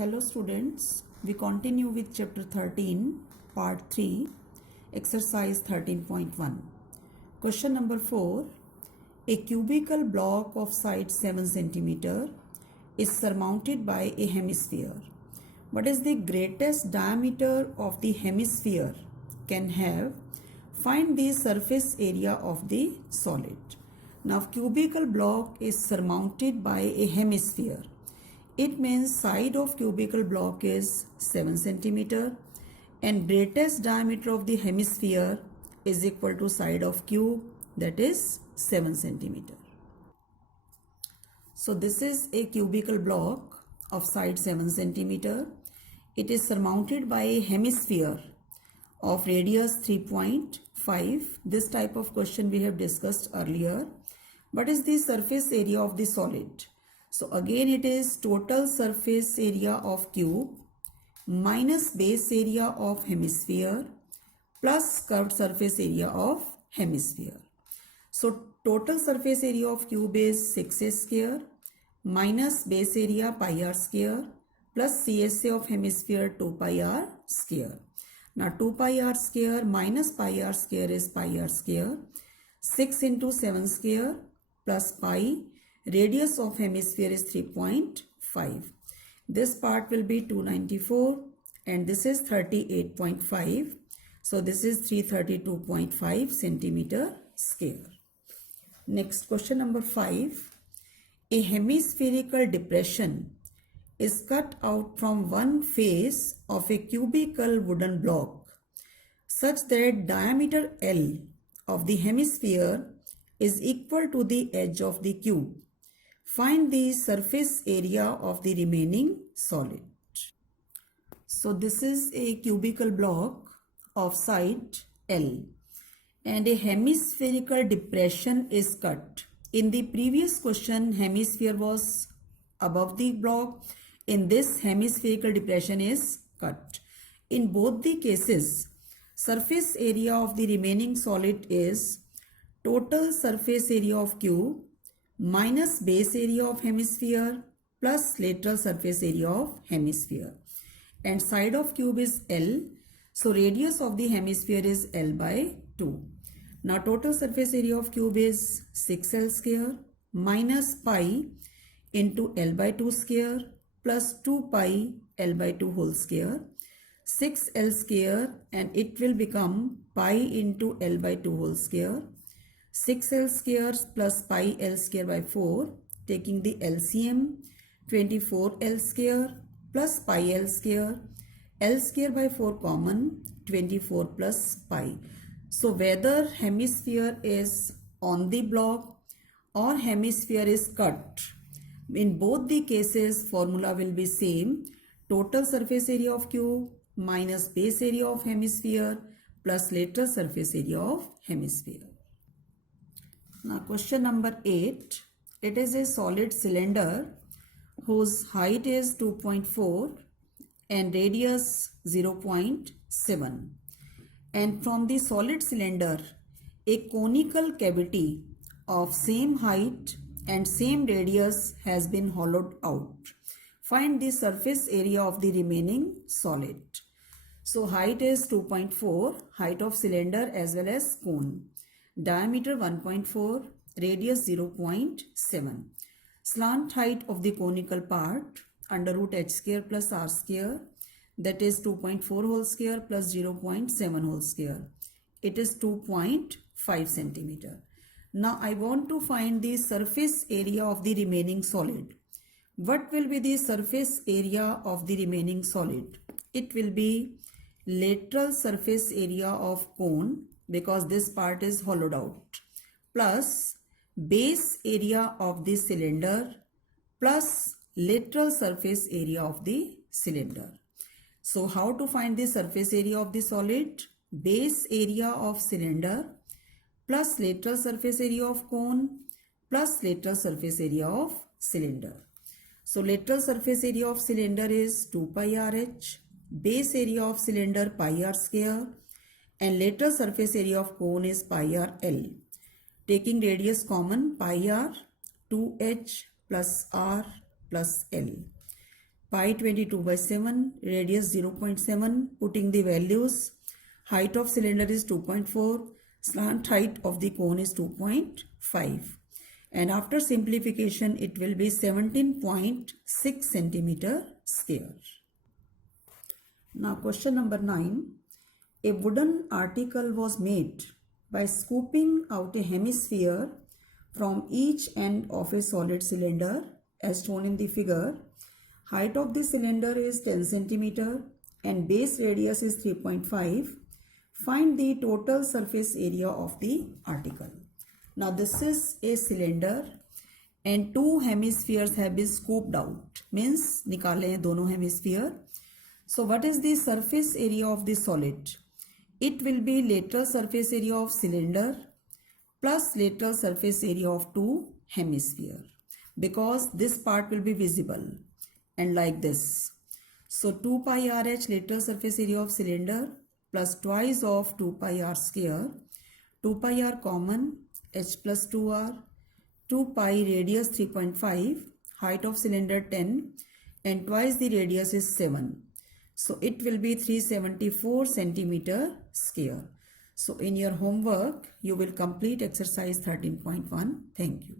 Hello students, we continue with chapter 13, part 3, exercise 13.1. Question number 4. A cubical block of side 7 cm is surmounted by a hemisphere. What is the greatest diameter of the hemisphere can have? Find the surface area of the solid. Now cubical block is surmounted by a hemisphere. It means side of cubical block is 7 cm and greatest diameter of the hemisphere is equal to side of cube, that is 7 cm. So this is a cubical block of side 7 cm. It is surmounted by a hemisphere of radius 3.5. This type of question we have discussed earlier. What is the surface area of the solid? So again it is total surface area of cube minus base area of hemisphere plus curved surface area of hemisphere. So total surface area of cube is 6a square minus base area pi r square plus CSA of hemisphere 2 pi r square. Now 2 pi r square minus pi r square is pi r square. 6 into 7 square plus pi. Radius of hemisphere is 3.5. This part will be 294 and this is 38.5. So this is 332.5 centimeter square. Next question number 5. A hemispherical depression is cut out from one face of a cubical wooden block such that diameter L of the hemisphere is equal to the edge of the cube. Find the surface area of the remaining solid. So this is a cubical block of side L and a hemispherical depression is cut. In the previous question, hemisphere was above the block. In this, hemispherical depression is cut. In both the cases, surface area of the remaining solid is total surface area of cube minus base area of hemisphere plus lateral surface area of hemisphere. And side of cube is L. So radius of the hemisphere is L by 2. Now total surface area of cube is 6L square minus pi into L by 2 square plus 2 pi L by 2 whole square. 6L square and it will become pi into L by 2 whole square. 6L square plus pi L square by 4, taking the LCM, 24L square plus pi L square by 4 common, 24 plus pi. So whether hemisphere is on the block or hemisphere is cut, in both the cases formula will be same. Total surface area of cube minus base area of hemisphere plus lateral surface area of hemisphere. Now question number 8. It is a solid cylinder whose height is 2.4 and radius 0.7. And from the solid cylinder, a conical cavity of same height and same radius has been hollowed out. Find the surface area of the remaining solid. So height is 2.4, height of cylinder as well as cone. Diameter 1.4, radius 0.7. Slant height of the conical part under root h square plus r square, that is 2.4 whole square plus 0.7 whole square. It is 2.5 centimeter. Now I want to find the surface area of the remaining solid. What will be the surface area of the remaining solid? It will be lateral surface area of cone, because this part is hollowed out, plus base area of the cylinder plus lateral surface area of the cylinder. So how to find the surface area of the solid? Base area of cylinder plus lateral surface area of cone plus lateral surface area of cylinder. So lateral surface area of cylinder is 2 pi RH, base area of cylinder pi r square, and lateral surface area of cone is pi r L. Taking radius common, pi r 2h plus r plus L. pi 22 by 7, radius 0.7, putting the values. Height of cylinder is 2.4, slant height of the cone is 2.5. And after simplification, it will be 17.6 centimeter square. Now question number 9. A wooden article was made by scooping out a hemisphere from each end of a solid cylinder as shown in the figure. Height of the cylinder is 10 centimeter and base radius is 3.5. Find the total surface area of the article. Now this is a cylinder and two hemispheres have been scooped out. Means nikale hain dono hemisphere. So what is the surface area of the solid? It will be lateral surface area of cylinder plus lateral surface area of two hemisphere, because this part will be visible and like this. So 2 pi RH lateral surface area of cylinder plus twice of 2 pi r square. 2 pi r common, h plus 2r. 2 pi radius 3.5, height of cylinder 10 and twice the radius is 7. So it will be 374 centimeter square. So in your homework, you will complete exercise 13.1. Thank you.